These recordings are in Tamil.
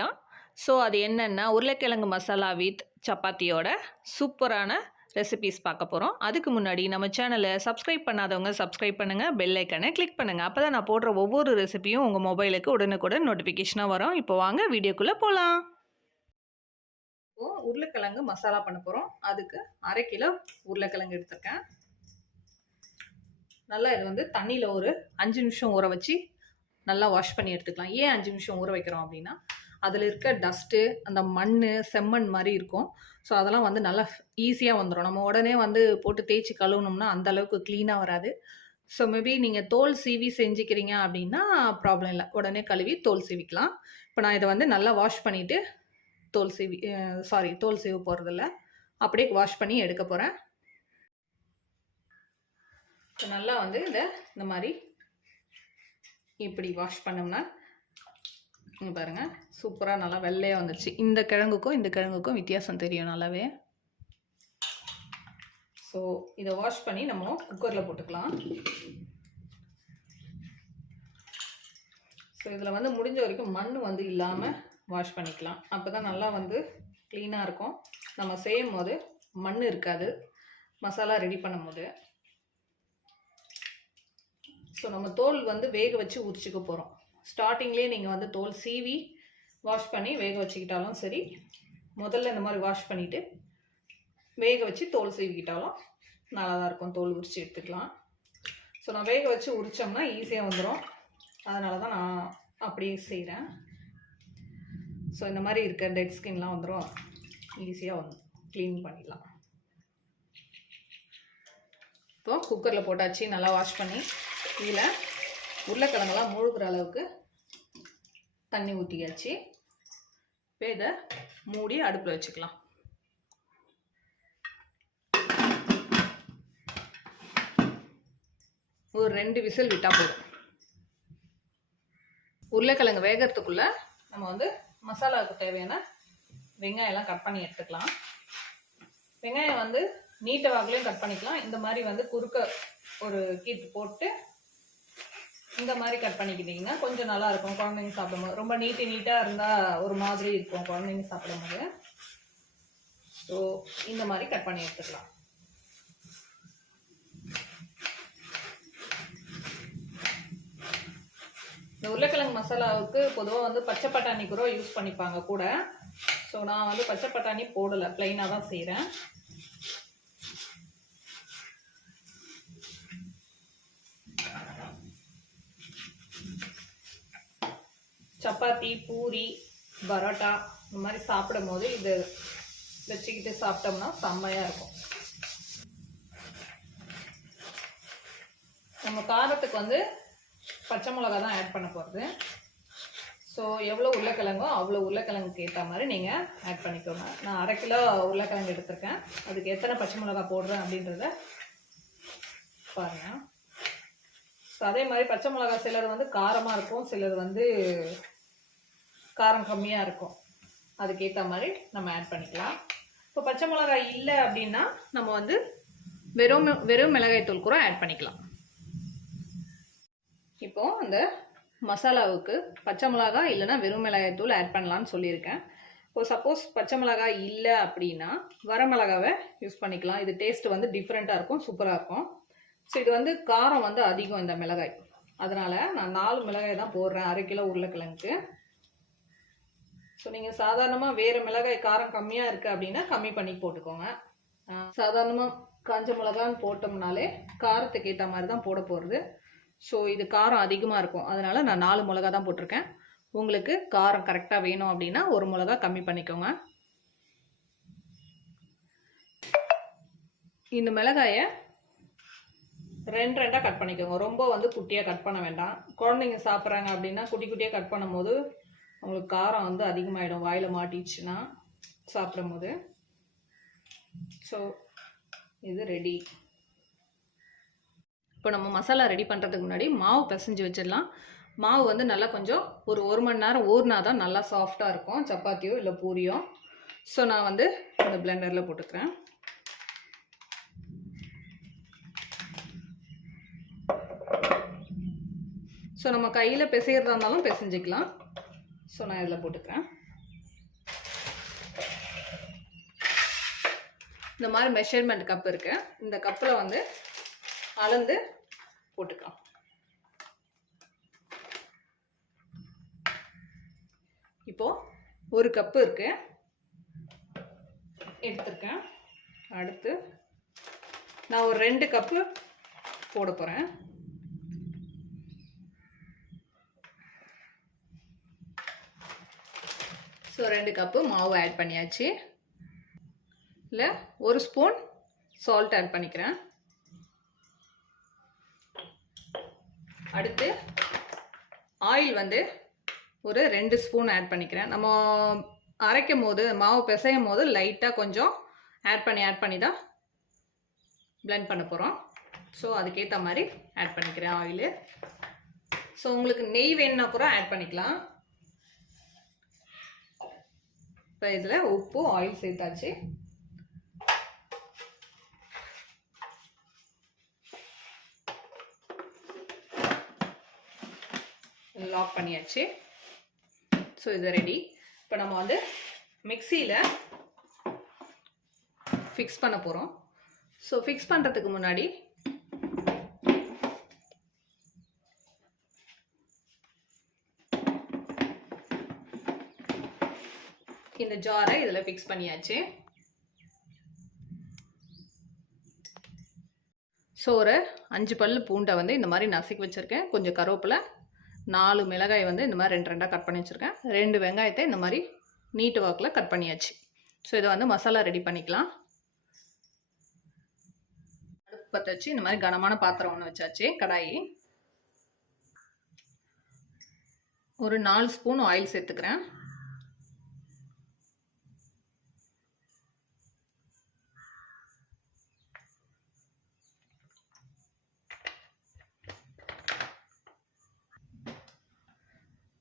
தான். ஸோ அது என்னென்னா உருளைக்கிழங்கு மசாலா வித் சப்பாத்தியோட சூப்பரான ரெசிபீஸ் பார்க்க போகிறோம். அதுக்கு முன்னாடி நம்ம சேனலை சப்ஸ்கிரைப் பண்ணாதவங்க சப்ஸ்கிரைப் பண்ணுங்கள், பெல் ஐக்கனை கிளிக் பண்ணுங்கள். அப்போ தான் நான் போடுற ஒவ்வொரு ரெசிபியும் உங்கள் மொபைலுக்கு உடனுக்குடன் நோட்டிஃபிகேஷனாக வரும். இப்போ வாங்க வீடியோக்குள்ளே போகலாம். உருளைக்கிழங்கு மசாலா பண்ண போகிறோம். அதுக்கு 1/2 கிலோ உருளைக்கிழங்கு எடுத்துருக்கேன். நல்லா இது வந்து தண்ணியில் ஒரு 5 நிமிஷம் ஊற வச்சு நல்லா வாஷ் பண்ணி எடுத்துக்கலாம். ஏன் 5 நிமிஷம் ஊற வைக்கிறோம் அப்படின்னா, அதில் இருக்க டஸ்ட்டு, அந்த மண், செம்மண் மாதிரி இருக்கும். ஸோ அதெல்லாம் வந்து நல்லா ஈஸியாக வந்துடும். நம்ம உடனே வந்து போட்டு தேய்ச்சி கழுவுனோம்னா அந்த அளவுக்கு க்ளீனாக வராது. ஸோ மேபி நீங்கள் தோல் சீவி செஞ்சுக்கிறீங்க அப்படின்னா ப்ராப்ளம் இல்லை, உடனே கழுவி தோல் சீவிக்கலாம். இப்போ நான் இதை வந்து நல்லா வாஷ் பண்ணிவிட்டு தோல் சீவ போகிறதில்ல, அப்படியே வாஷ் பண்ணி எடுக்க போகிறேன். இப்போ நல்லா வந்து இந்த மாதிரி இப்படி வாஷ் பண்ணோம்னா இங்கே பாருங்கள், சூப்பராக நல்லா வெள்ளையாக வந்துடுச்சு. இந்த கிழங்குக்கும் வித்தியாசம் தெரியும் நல்லாவே. ஸோ இதை வாஷ் பண்ணி நம்ம குக்கரில் போட்டுக்கலாம். ஸோ இதில் வந்து முடிஞ்ச வரைக்கும் மண் வந்து இல்லாமல் வாஷ் பண்ணிக்கலாம். அப்போ தான் நல்லா வந்து க்ளீனாக இருக்கும். நம்ம செய்யும் போது மண் இருக்காது மசாலா ரெடி பண்ணும் போது. ஸோ நம்ம தோல் வந்து வேக வச்சு உரிச்சிக்க போகிறோம். ஸ்டார்டிங்லேயே நீங்கள் வந்து தோல் சீவி வாஷ் பண்ணி வேக வச்சுக்கிட்டாலும் சரி, முதல்ல இந்த மாதிரி வாஷ் பண்ணிவிட்டு வேக வச்சு தோல் சீவிக்கிட்டாலும் நல்லா தான் இருக்கும். தோல் உரித்து எடுத்துக்கலாம். ஸோ நான் வேக வச்சு உரித்தோம்னா ஈஸியாக வந்துடும், அதனால தான் நான் அப்படியே செய்கிறேன். ஸோ இந்த மாதிரி இருக்க டெட் ஸ்கின்லாம் வந்துடும், ஈஸியாக வந்து க்ளீன் பண்ணிடலாம். இப்போ குக்கரில் போட்டாச்சு, நல்லா வாஷ் பண்ணி இதில் உருளைக்கிழங்கெல்லாம் மூழ்கிற அளவுக்கு தண்ணி ஊற்றியாச்சு. இப்போ இதை மூடி அடுப்பில் வச்சுக்கலாம். ஒரு 2 விசில் விட்டால் போதும். உருளைக்கிழங்கு வேகிறதுக்குள்ளே நம்ம வந்து மசாலாவுக்கு தேவையான வெங்காயம்லாம் கட் பண்ணி எடுத்துக்கலாம். வெங்காயம் வந்து நீட்ட வாக்குலையும் கட் பண்ணிக்கலாம். இந்த மாதிரி வந்து குறுக்க ஒரு கீத்து போட்டு இந்த மாதிரி கட் பண்ணிக்கிட்டிங்கன்னா கொஞ்சம் நல்லா இருக்கும் குழந்தைங்க சாப்பிடும்போது. ரொம்ப நீட்டாக இருந்தால் ஒரு மாதிரி இருக்கும் குழந்தைங்க சாப்பிடும்போது. ஸோ இந்த மாதிரி கட் பண்ணி எடுத்துக்கலாம். இந்த உருளைக்கிழங்கு மசாலாவுக்கு பொதுவாக வந்து பச்சை பட்டாணி கூட யூஸ் பண்ணிப்பாங்க கூட. ஸோ நான் வந்து பச்சை பட்டாணி போடலை, ப்ளைனாக தான் செய்கிறேன். சப்பாத்தி, பூரி, பரோட்டா இந்த மாதிரி சாப்பிடும் போது இது வச்சுக்கிட்டு சாப்பிட்டோம்னா செம்மையாக இருக்கும். நம்ம காரத்துக்கு வந்து பச்சை மிளகா தான் ஆட் பண்ண போகிறது. ஸோ எவ்வளோ உருளைக்கிழங்கோ அவ்வளோ உருளைக்கிழங்குக்கு ஏற்ற மாதிரி நீங்கள் ஆட் பண்ணிக்கோங்க. நான் 1/2 கிலோ உருளைக்கிழங்கு எடுத்திருக்கேன். அதுக்கு எத்தனை பச்சை மிளகா போடுறேன் அப்படின்றத பாருங்கள். ஸோ அதே மாதிரி பச்சை மிளகா சிலர் வந்து காரமாக இருக்கும், சிலர் வந்து காரம் கம்மியாக இருக்கும். அதுக்கேற்ற மாதிரி நம்ம ஆட் பண்ணிக்கலாம். இப்போ பச்சை மிளகாய் இல்லை அப்படின்னா நம்ம வந்து வெறும் மிளகாய்த்தூள் கூட ஆட் பண்ணிக்கலாம். இப்போது அந்த மசாலாவுக்கு பச்சை மிளகாய் இல்லைன்னா வெறும் மிளகாய்த்தூள் ஆட் பண்ணலான்னு சொல்லியிருக்கேன். இப்போ சப்போஸ் பச்சை மிளகாய் இல்லை அப்படின்னா வரமிளகாவை யூஸ் பண்ணிக்கலாம். இது டேஸ்ட்டு வந்து டிஃப்ரெண்ட்டாக இருக்கும், சூப்பராக இருக்கும். ஸோ இது வந்து காரம் வந்து அதிகம் இந்த மிளகாய், அதனால் நான் 4 மிளகாய் தான் போடுறேன் 1/2 கிலோ உருளைக்கிழங்குக்கு. ஸோ நீங்கள் சாதாரணமாக வேறு மிளகாய் காரம் கம்மியாக இருக்குது அப்படின்னா கம்மி பண்ணி போட்டுக்கோங்க. சாதாரணமாக காஞ்ச மிளகான்னு போட்டோம்னாலே காரத்துக்கு ஏற்ற மாதிரி தான் போட போகிறது. ஸோ இது காரம் அதிகமாக இருக்கும், அதனால் நான் 4 மிளகா தான் போட்டிருக்கேன். உங்களுக்கு காரம் கரெக்டாக வேணும் அப்படின்னா 1 மிளகா கம்மி பண்ணிக்கோங்க. இந்த மிளகாயை 2 கட் பண்ணிக்கோங்க. ரொம்ப வந்து குட்டியாக கட் பண்ண வேண்டாம். குழந்தைங்க சாப்பிட்றாங்க அப்படின்னா குட்டியாக கட் பண்ணும் போது உங்களுக்கு காரம் வந்து அதிகமாகிடும், வாயில் மாட்டிடுச்சுன்னா சாப்பிடும் போது. ஸோ இது ரெடி. இப்போ நம்ம மசாலா ரெடி பண்ணுறதுக்கு முன்னாடி மாவு பிசைஞ்சு வச்சிடலாம். மாவு வந்து நல்லா கொஞ்சம் ஒரு 1 மணி நேரம் ஊறினா தான் நல்லா சாஃப்டாக இருக்கும் சப்பாத்தியோ இல்லை பூரியோ. ஸோ நான் வந்து இந்த பிளெண்டரில் போட்டுக்கிறேன். ஸோ நம்ம கையில் பிசைகிறதா இருந்தாலும் பிசைஞ்சிக்கலாம். ஸோ நான் இதில் போட்டுக்கிறேன். இந்த மாதிரி மெஷர்மெண்ட் கப் இருக்கு. இந்த கப்பில் வந்து அளந்து போட்டுக்கலாம். இப்போ ஒரு கப்பு இருக்கு எடுத்துருக்கேன். அடுத்து நான் ஒரு 2 கப்பு போட போகிறேன். ஸோ 2 கப்பு மாவு ஆட் பண்ணியாச்சு. இல்லை 1 ஸ்பூன் சால்ட் ஆட் பண்ணிக்கிறேன். அடுத்து ஆயில் வந்து ஒரு 2 ஸ்பூன் ஆட் பண்ணிக்கிறேன். நம்ம அரைக்கும் போது மாவு பிசையும் போது லைட்டாக கொஞ்சம் ஆட் பண்ணி தான் பிளெண்ட் பண்ண போகிறோம். ஸோ அதுக்கேற்ற மாதிரி ஆட் பண்ணிக்கிறேன் ஆயிலு. ஸோ உங்களுக்கு நெய் வேணுன்னா கூட ஆட் பண்ணிக்கலாம். இப்போ இதில் உப்பு ஆயில் சேர்த்தாச்சு. லாக் பண்ணியாச்சு. ஸோ இது ரெடி. இப்போ நம்ம வந்து மிக்சியில் ஃபிக்ஸ் பண்ண போகிறோம். ஸோ ஃபிக்ஸ் பண்ணுறதுக்கு முன்னாடி இந்த ஜாரை இதில் ஃபிக்ஸ் பண்ணியாச்சு. ஸோ ஒரு 5 பல் பூண்டை வந்து இந்த மாதிரி நசுக்கி வச்சுருக்கேன். கொஞ்சம் கருவேப்பிலை, 4 மிளகாய் வந்து இந்த மாதிரி 2 கட் பண்ணி வச்சுருக்கேன். 2 வெங்காயத்தை இந்த மாதிரி நீட்டு வாக்கில் கட் பண்ணியாச்சு. ஸோ இதை வந்து மசாலா ரெடி பண்ணிக்கலாம். அடுப்பு பற்ற வச்சு இந்த மாதிரி கனமான பாத்திரம் ஒன்று வச்சாச்சு. கடாயி ஒரு 4 ஸ்பூன் ஆயில் சேர்த்துக்கிறேன்.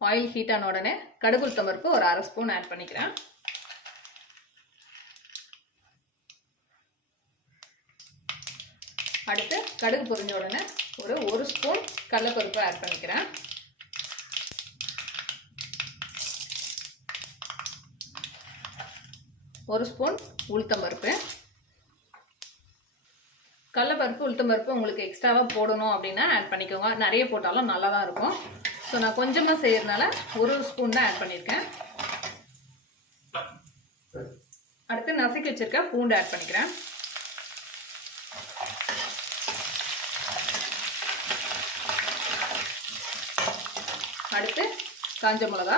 ஆயில் ஹீட் ஆன உடனே கடுகு உளுத்தம் பருப்பு ஒரு 1/2 ஸ்பூன் ஆட் பண்ணிக்கிறேன். அடுத்து கடுகு பொரிஞ்ச உடனே ஒரு 1 ஸ்பூன் கடலைப்பருப்பு ஆட் பண்ணிக்கிறேன். ஒரு ஸ்பூன் உளுத்தம் பருப்பு. கடலைப்பருப்பு உளுத்தம் பருப்பு உங்களுக்கு எக்ஸ்ட்ராவாக போடணும் அப்படின்னா ஆட் பண்ணிக்கோங்க. நிறைய போட்டாலும் நல்லா தான் இருக்கும். ஸோ நான் கொஞ்சமாக செய்யறதுனால 1 ஸ்பூன் தான் ஆட் பண்ணியிருக்கேன். அடுத்து நசுக்கி வச்சிருக்க பூண்டு ஆட் பண்ணிக்கிறேன். அடுத்து காஞ்ச மிளகா,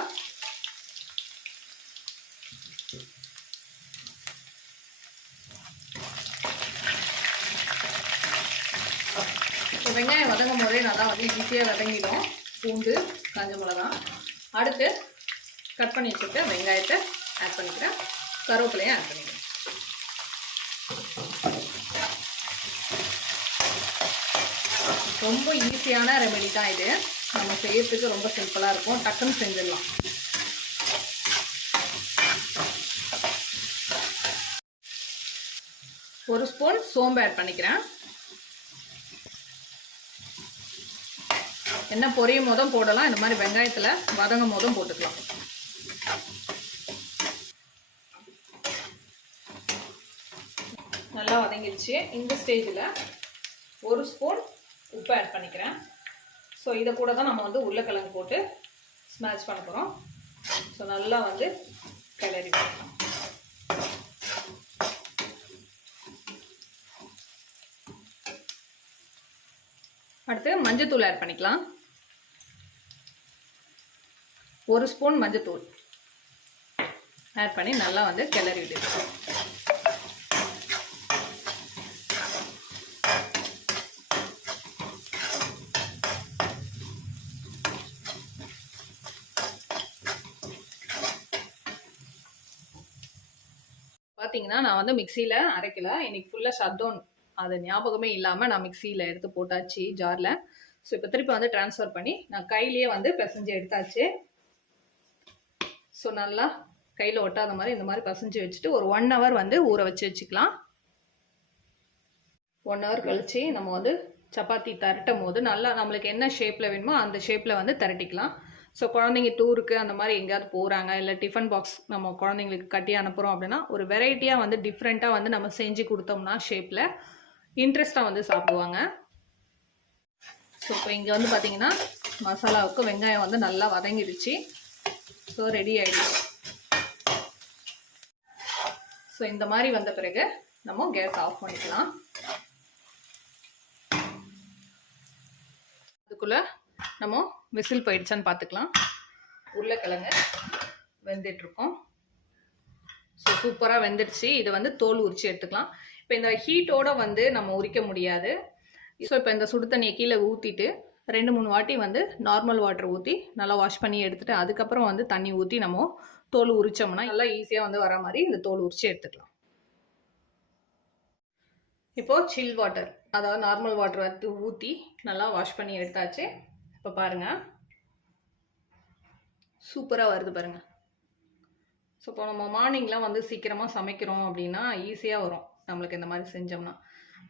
வெங்காயம் வதங்கும் போதே நல்லா வந்து ஈஸியாக வதங்கிடும் பூண்டு காஞ்ச மிளகா. அடுத்து கட் பண்ணி வச்சுட்டு வெங்காயத்தை ஆட் பண்ணிக்கிறேன். கருவேப்பிலையும் ஆட் பண்ணிக்கிறேன். ரொம்ப ஈஸியான ரெமெடி தான் இது. நம்ம செய்யறதுக்கு ரொம்ப சிம்பிளாக இருக்கும். டக்குன்னு செஞ்சிடலாம். ஒரு ஸ்பூன் சோம்பு ஆட் பண்ணிக்கிறேன். என்ன பொரியும் போதும் போடலாம். இந்த மாதிரி வெங்காயத்தில் வதங்கும் போதும் போட்டுக்கலாம். நல்லா வதங்கிடுச்சு. இந்த ஸ்டேஜில் 1 ஸ்பூன் உப்பு ஆட் பண்ணிக்கிறேன். ஸோ இதை கூட தான் நம்ம வந்து உருளைக்கிழங்கு போட்டு ஸ்மாஷ் பண்ண போகிறோம். ஸோ நல்லா வந்து கிளறி விடலாம். அடுத்து மஞ்சத்தூள் ஆட் பண்ணிக்கலாம். 1 ஸ்பூன் மஞ்சத்தூள் ஆட் பண்ணி நல்லா வந்து கிளறி விடுங்க. பார்த்தீங்கன்னா நான் வந்து மிக்சியில் அரைக்கல. இன்னைக்கு ஃபுல்லாக ஷட் டவுன். அது ஞாபகமே இல்லாமல் நான் மிக்சியில் எடுத்து போட்டாச்சு ஜாரில். ஸோ இப்போ திருப்பி வந்து ட்ரான்ஸ்ஃபர் பண்ணி நான் கையிலேயே வந்து பிசைஞ்சு எடுத்தாச்சு. ஸோ நல்லா கையில் ஒட்டாத மாதிரி இந்த மாதிரி பிசைஞ்சு வச்சுட்டு ஒரு 1 hour வந்து ஊற வச்சுக்கலாம். 1 hour கழிச்சு நம்ம வந்து சப்பாத்தி திரட்டும் போது நல்லா நம்மளுக்கு என்ன ஷேப்பில் வேணுமோ அந்த ஷேப்பில் வந்து திரட்டிக்கலாம். ஸோ குழந்தைங்க டூருக்கு அந்த மாதிரி எங்கேயாவது போகிறாங்க, இல்லை டிஃபன் பாக்ஸ் நம்ம குழந்தைங்களுக்கு கட்டி அனுப்புகிறோம் அப்படின்னா ஒரு வெரைட்டியாக வந்து டிஃப்ரெண்ட்டாக வந்து நம்ம செஞ்சு கொடுத்தோம்னா ஷேப்பில் இன்ட்ரெஸ்ட்டாக வந்து சாப்பிடுவாங்க. ஸோ இப்போ இங்கே வந்து பார்த்தீங்கன்னா மசாலாவுக்கு வெங்காயம் வந்து நல்லா வதங்கிடுச்சு. ஸோ ரெடி ஆகிடுச்சு. ஸோ இந்த மாதிரி வந்த பிறகு நம்ம கேஸ் ஆஃப் பண்ணிக்கலாம். அதுக்குள்ளே நம்ம விசில் போயிடுச்சான்னு பார்த்துக்கலாம். உருளைக்கிழங்கு வெந்துட்டுருக்கோம். ஸோ சூப்பராக வெந்துடுச்சு. இதை வந்து தோல் உரித்து எடுத்துக்கலாம். இப்போ இந்த ஹீட்டோடு வந்து நம்ம உரிக்க முடியாது. ஸோ இப்போ இந்த சுடு தண்ணியை கீழே ஊற்றிட்டு 2-3 வாட்டி வந்து நார்மல் வாட்டர் ஊற்றி நல்லா வாஷ் பண்ணி எடுத்துகிட்டு அதுக்கப்புறம் வந்து தண்ணி ஊற்றி நம்ம தோல் உரித்தோம்னா நல்லா ஈஸியாக வந்து வர மாதிரி இந்த தோல் உரித்து எடுத்துக்கலாம். இப்போது சில் வாட்டர், அதாவது நார்மல் வாட்டர் வந்து ஊற்றி நல்லா வாஷ் பண்ணி எடுத்தாச்சு. இப்போ பாருங்கள் சூப்பராக வருது பாருங்கள். ஸோ இப்போ நம்ம மார்னிங்லாம் வந்து சீக்கிரமாக சமைக்கிறோம் அப்படின்னா ஈஸியாக வரும் நம்மளுக்கு இந்த மாதிரி செஞ்சோம்னா.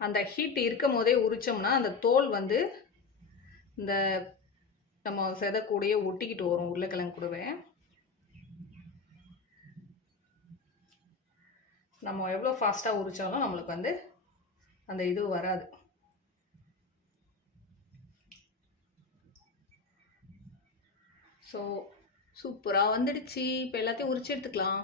அந்த ஹீட் இருக்கும் போதே உரித்தோம்னா அந்த தோல் வந்து இந்த நம்ம செதக்கூடையே ஒட்டிக்கிட்டு வரும் உருளைக்கிழங்கு கூடவே. நம்ம எவ்வளோ ஃபாஸ்ட்டாக உரித்தாலும் நம்மளுக்கு வந்து அந்த இது வராது. ஸோ சூப்பராக வந்துடுச்சு. இப்போ எல்லாத்தையும் உரிச்சு எடுத்துக்கலாம்.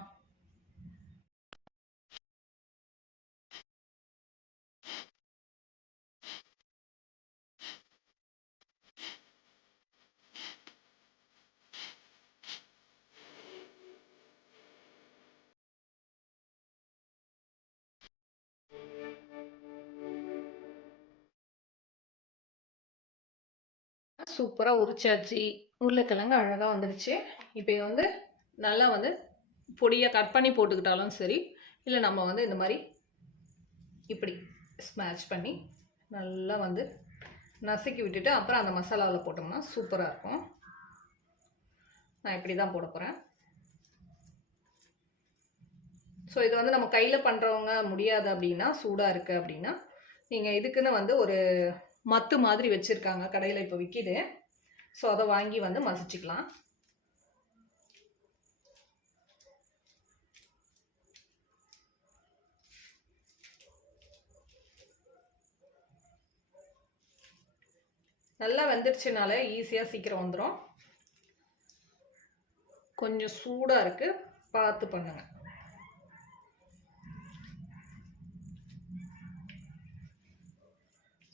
சூப்பராக உரிச்சாச்சு. உருளைக்கிழங்கு அழகாக வந்துடுச்சு. இப்போ வந்து நல்லா வந்து பொடியை கட் பண்ணி போட்டுக்கிட்டாலும் சரி, இல்லை நம்ம வந்து இந்த மாதிரி இப்படி ஸ்மாஷ் பண்ணி நல்லா வந்து நசுக்கி விட்டுட்டு அப்புறம் அந்த மசாலாவில் போட்டோம்னா சூப்பராக இருக்கும். நான் இப்படி தான் போட போகிறேன். ஸோ இது வந்து நம்ம கையில் பண்ணுறவங்க முடியாது அப்படின்னா, சூடாக இருக்குது அப்படின்னா நீங்கள் இதுக்குன்னு வந்து ஒரு மத்து மாதிரி வச்சுருக்காங்க கடையில், இப்போ விற்கிது. ஸோ அதை வாங்கி வந்து மசிச்சுக்கலாம். நல்லா வெந்துடுச்சுனால ஈஸியாக சீக்கிரம் வந்துடும். கொஞ்சம் சூடாக இருக்குது, பார்த்து பண்ணுங்க.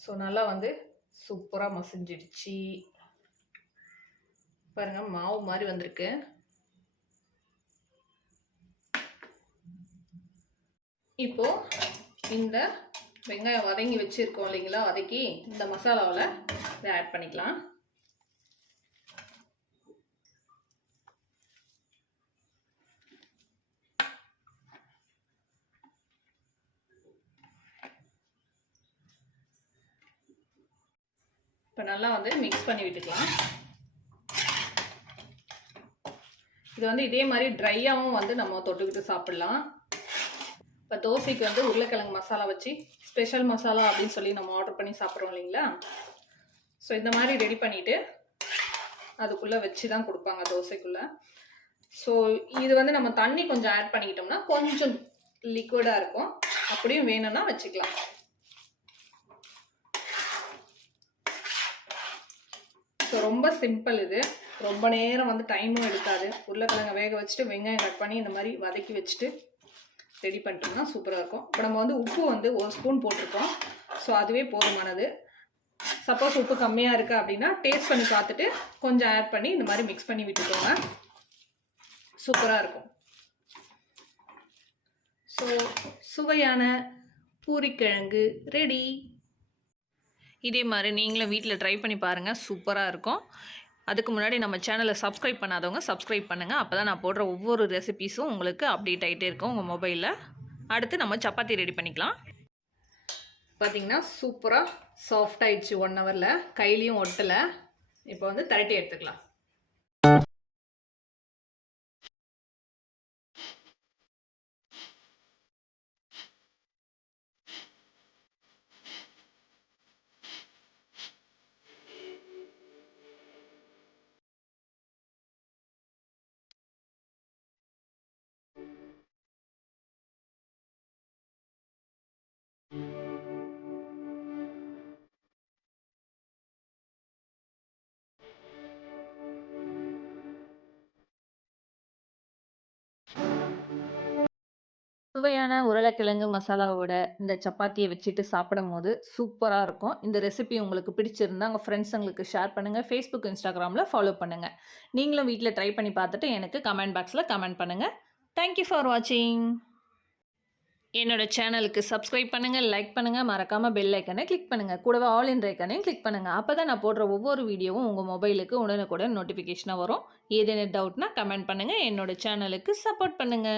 ஸோ நல்லா வந்து சூப்பராக மசிஞ்சிடுச்சு பாருங்க, மாவு மாதிரி வந்திருக்கு. இப்போ இந்த வெங்காயம் வதங்கி வச்சிருக்கோம் இல்லைங்களா, வதக்கி இந்த மசாலாவில் இதை ஆட் பண்ணிக்கலாம். இப்போ நல்லா வந்து மிக்ஸ் பண்ணி விட்டுக்கலாம். இது வந்து இதே மாதிரி ட்ரையாகவும் வந்து நம்ம தொட்டுக்கிட்டு சாப்பிட்லாம். இப்போ தோசைக்கு வந்து உருளைக்கிழங்கு மசாலா வச்சு ஸ்பெஷல் மசாலா அப்படின்னு சொல்லி நம்ம ஆர்டர் பண்ணி சாப்பிட்றோம் இல்லைங்களா. ஸோ இந்த மாதிரி ரெடி பண்ணிவிட்டு அதுக்குள்ளே வச்சு தான் கொடுப்பாங்க தோசைக்குள்ளே. ஸோ இது வந்து நம்ம தண்ணி கொஞ்சம் ஆட் பண்ணிக்கிட்டோம்னா கொஞ்சம் லிக்விடாக இருக்கும். அப்படியும் வேணும்னா வச்சுக்கலாம். ஸோ ரொம்ப சிம்பிள் இது. ரொம்ப நேரம் வந்து டைமும் எடுக்காது. உருளைக்கிழங்கை வேக வச்சுட்டு வெங்காயம் கட் பண்ணி இந்த மாதிரி வதக்கி வச்சுட்டு ரெடி பண்ணிட்டோம்னா சூப்பராக இருக்கும். இப்போ நம்ம வந்து உப்பு வந்து 1 ஸ்பூன் போட்டிருக்கோம். ஸோ அதுவே போதுமானது. சப்போஸ் உப்பு கம்மியாக இருக்குது அப்படின்னா டேஸ்ட் பண்ணி பார்த்துட்டு கொஞ்சம் ஆட் பண்ணி இந்த மாதிரி மிக்ஸ் பண்ணி விட்டுக்கோங்க. சூப்பராக இருக்கும். ஸோ சுவையான பூரிக்கிழங்கு ரெடி. இதே மாதிரி நீங்களும் வீட்டில் ட்ரை பண்ணி பாருங்கள், சூப்பராக இருக்கும். அதுக்கு முன்னாடி நம்ம சேனலை சப்ஸ்கிரைப் பண்ணாதவங்க சப்ஸ்கிரைப் பண்ணுங்கள். அப்போ தான் நான் போடுற ஒவ்வொரு ரெசிபீஸும் உங்களுக்கு அப்டேட் ஆகிட்டே இருக்கும் உங்கள் மொபைலில். அடுத்து நம்ம சப்பாத்தி ரெடி பண்ணிக்கலாம். பார்த்திங்கன்னா சூப்பராக சாஃப்ட் ஆகிடுச்சு 1 ஹவரில். கையிலையும் ஒட்டலை. இப்போ வந்து திரட்டி எடுத்துக்கலாம். சுவையான உருளைக்கிழங்கு மசாலாவோட இந்த சப்பாத்திய வச்சுட்டு சாப்பிடும்போது சூப்பரா இருக்கும். இந்த ரெசிபி உங்களுக்கு பிடிச்சிருந்தா உங்க ஃப்ரெண்ட்ஸுங்களுக்கு ஷேர் பண்ணுங்க. Facebook, Instagramல ஃபாலோ பண்ணுங்க. நீங்களும் வீட்ல ட்ரை பண்ணி பார்த்துட்டு எனக்கு கமெண்ட் பாக்ஸ்ல கமெண்ட் பண்ணுங்க. தேங்க் யூ ஃபார் வாட்சிங். என்னோட சேனலுக்கு சப்ஸ்கிரைப் பண்ணுங்க, லைக் பண்ணுங்க, மறக்காம பெல் ஐக்கனை கிளிக் பண்ணுங்க. கூடவே ஆல் என்ற ஐக்கனையும் கிளிக் பண்ணுங்க. அப்பதான் நான் போடுற ஒவ்வொரு வீடியோவும் உங்க மொபைலுக்கு உடனுக்குடன் நோட்டிஃபிகேஷனா வரும். ஏதேனும் டவுட்னா கமெண்ட் பண்ணுங்க. என்னோட சேனலுக்கு சப்போர்ட் பண்ணுங்க.